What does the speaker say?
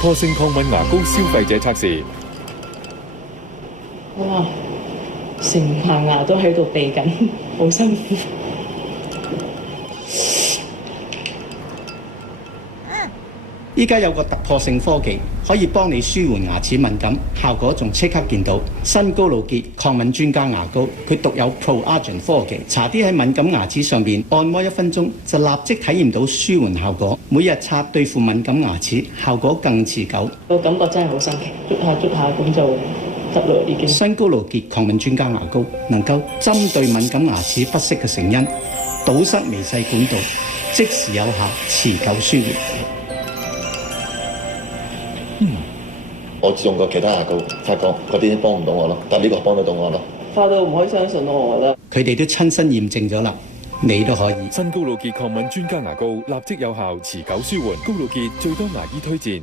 破性抗敏牙膏消費者測試。哇！成排牙都喺度避緊，好辛苦。依家有個突破性科技，可以幫你舒緩牙齒敏感，效果仲即刻見到。新高露潔抗敏專家牙膏，佢獨有 ProArgent 科技，搽啲喺敏感牙齒上邊按摩1分鐘，就立即體驗到舒緩效果。每日擦對付敏感牙齒，效果更持久。個感覺真係好神奇，捽下咁就得啦已經。新高露潔抗敏專家牙膏能夠針對敏感牙齒不適嘅成因，堵塞微細管道，即時有效，持久舒緩。我用過其他牙膏，發覺嗰啲幫唔到我咯，但係呢個幫得到我咯。化到唔可以相信咯，我覺得。佢哋都親身驗證咗啦，你都可以。新高露潔抗敏專家牙膏立即有效，持久舒緩。高露潔最多牙醫推薦。